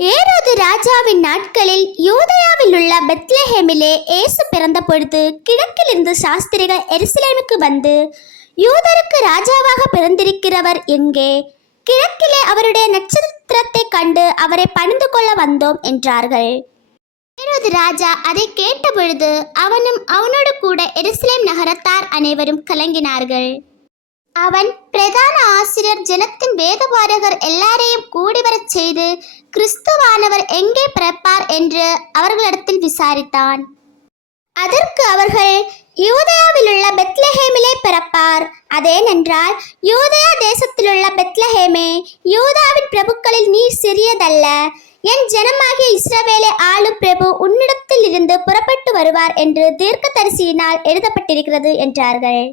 ஏரோது ராஜாவின் நாட்களில் யூதேயாவில் உள்ள பெத்லஹேமிலே இயேசு பிறந்த பொழுது கிழக்கிலிருந்து சாஸ்திரிகள் எருசலேமுக்கு வந்து, யூதருக்கு ராஜாவாக பிறந்திருக்கிறவர் எங்கே? கிழக்கிலே அவருடைய நட்சத்திரத்தை கண்டு அவரை பணிந்து கொள்ள வந்தோம் என்றார்கள். ஏரோது ராஜா அதை கேட்டபொழுது அவனும் அவனோடு கூட எருசலேம் நகரத்தார் அனைவரும் கலங்கினார்கள். அவன் பிரதான ஆசிரியர் ஜனத்தின் வேதபாரகர் எல்லாரையும் கூடிவரச் செய்து, கிறிஸ்துவானவர் எங்கே பிறப்பார் என்று அவர்களிடத்தில் விசாரித்தான். அதற்கு அவர்கள், யூதேயாவில் உள்ள பெத்லஹேமிலே பிறப்பார். அதேனென்றால், யூதேயா தேசத்திலுள்ள பெத்லஹேமே, யூதாவின் பிரபுக்களில் நீ சிறியதல்ல. என் ஜனமாகிய இஸ்ரவேலை ஆளும் பிரபு உன்னிடத்தில் இருந்து புறப்பட்டு வருவார் என்று தீர்க்கதரிசியினால் எழுதப்பட்டிருக்கிறது என்றார்கள்.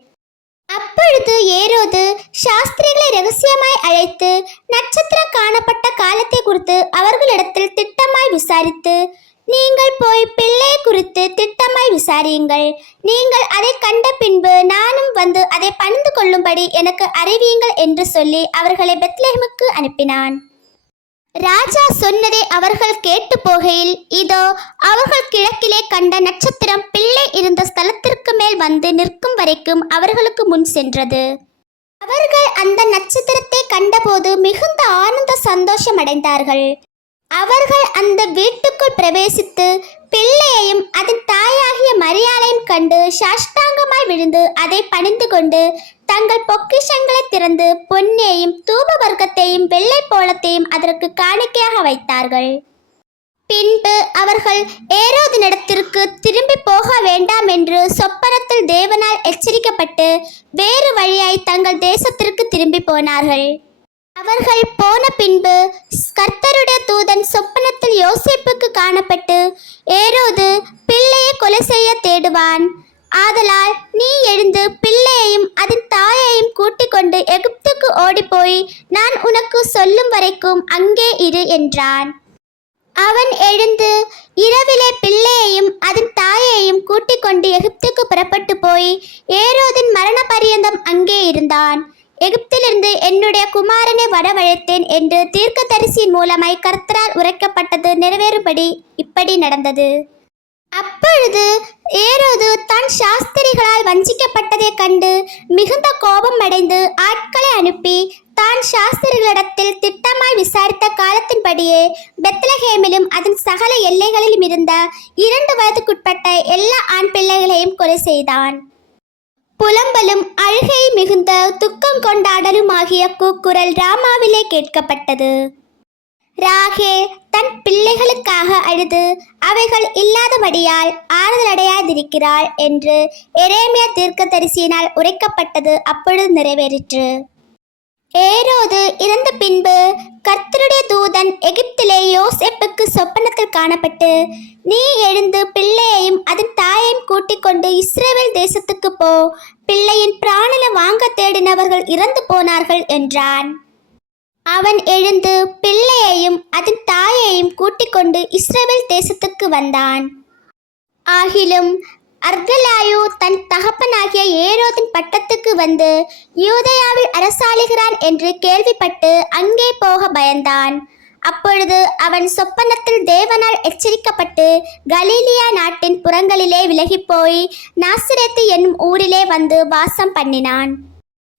அப்பொழுது ஏரோது சாஸ்திரிகளை ரகசியமாய் அழைத்து நட்சத்திரம் காணப்பட்ட காலத்தை குறித்து அவர்களிடத்தில் திட்டமாய் விசாரித்து, நீங்கள் போய் பிள்ளையை குறித்து திட்டமாய் விசாரியுங்கள். நீங்கள் அதை கண்ட பின்பு நானும் வந்து அதை பணிந்து கொள்ளும்படி எனக்கு அறிவியுங்கள் என்று சொல்லி அவர்களை பெத்லஹேமுக்கு அனுப்பினான். ராஜா சொன்னதை அவர்கள் கேட்டு போகையில், இதோ அவர்கள் கிழக்கிலே கண்ட நட்சத்திரம் பிள்ளை இருந்த ஸ்தலத்திற்கு மேல் வந்து நிற்கும் வரைக்கும் அவர்களுக்கு முன் சென்றது. அவர்கள் அந்த நட்சத்திரத்தை கண்டபோது மிகுந்த ஆனந்த சந்தோஷம் அடைந்தார்கள். அவர்கள் அந்த வீட்டுக்குள் பிரவேசித்து பிள்ளையையும் அதன் தாயாகிய மரியாளையும் கண்டு சாஷ்டாங்கமாய் விழுந்து அதை பணிந்து கொண்டு தங்கள் பொக்கிஷங்களை திறந்து பொன்னையும் தூப வர்க்கத்தையும் வெள்ளை போலத்தையும் அதற்கு காணிக்கையாக வைத்தார்கள். பின்பு அவர்கள் ஏரோதினிடத்திற்கு திரும்பி போக வேண்டாம் என்று சொப்பனத்தில் தேவனால் எச்சரிக்கப்பட்டு வேறு வழியாய் தங்கள் தேசத்திற்கு திரும்பி போனார்கள். அவர்கள் போன பின்பு கர்த்தருடைய தூதன் சொப்பனத்தில் யோசேப்புக்கு காணப்பட்டு, ஏரோது பிள்ளையை கொலை செய்ய தேடுவான். ஆதலால் நீ எழுந்து பிள்ளையையும் அதன் தாயையும் கூட்டிக் கொண்டு எகிப்துக்கு ஓடிப்போய் நான் உனக்கு சொல்லும் வரைக்கும் அங்கே இரு என்றான். அவன் எழுந்து இரவிலே பிள்ளையையும் அதன் தாயையும் கூட்டிக் கொண்டு எகிப்துக்கு புறப்பட்டு போய் ஏரோதின் மரண பரியந்தம் அங்கே இருந்தான். எகிப்திலிருந்து என்னுடைய குமாரனை வரவழைத்தேன் என்று தீர்க்கதரிசியின் மூலமாய் கர்த்தரால் உரைக்கப்பட்டது நிறைவேறும்படி இப்படி நடந்தது. அப்பொழுது ஏரோது தான் சாஸ்திரிகளால் வஞ்சிக்கப்பட்டதை கண்டு மிகுந்த கோபம் அடைந்து ஆட்களை அனுப்பி தான் சாஸ்திரிகளிடத்தில் திட்டமாய் விசாரித்த காலத்தின்படியே பெத்லஹேமிலும் அதன் சகல எல்லைகளிலும் இருந்த 2 வயதுக்குட்பட்ட எல்லா ஆண் பிள்ளைகளையும் கொலை செய்தான். புலம்பலும் அழுகை மிகுந்த துக்கம் கொண்டாடலுமாகிய கூக்குரல் ராமாவிலே கேட்கப்பட்டது. ராகேல் தன் பிள்ளைகளுக்காக அழுது அவைகள் இல்லாதபடியால் ஆறுதலடையாதிருக்கிறாள் என்று எரேமியா தீர்க்கதரிசியினால் உரைக்கப்பட்டது அப்பொழுது நிறைவேறிற்று. ஏரோது இறந்த பின்பு கர்த்தருடைய தூதன் எகிப்திலே யோசேப்புக்கு சொப்பனத்தில் காணப்பட்டு, நீ எழுந்து பிள்ளையையும் அதன் தாயையும் கூட்டிக் கொண்டு இஸ்ரவேல் தேசத்துக்கு போ, பிள்ளையின் பிராணனை வாங்க தேடினவர்கள் இறந்து போனார்கள் என்றான். அவன் எழுந்து பிள்ளையையும் அதன் தாயையும் கூட்டிக் கொண்டு இஸ்ரவேல் தேசத்துக்கு வந்தான். ஆகிலும் அர்கலாயு தன் தகப்பனாகிய ஏரோதின் பட்டத்துக்கு வந்து யூதேயாவில் அரசாளுகிறான் என்று கேள்விப்பட்டு அங்கே போக பயந்தான். அப்பொழுது அவன் சொப்பனத்தில் தேவனால் எச்சரிக்கப்பட்டு கலீலியா நாட்டின் புறங்களிலே விலகிப்போய் நாசரேத்து என்னும் ஊரிலே வந்து வாசம் பண்ணினான்.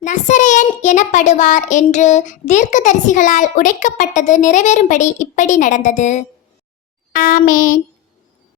நசரேயன் எனப்படுவார் என்று தீர்க்கதரிசிகளால் உரைக்கப்பட்டது நிறைவேறும்படி இப்படி நடந்தது. ஆமென்.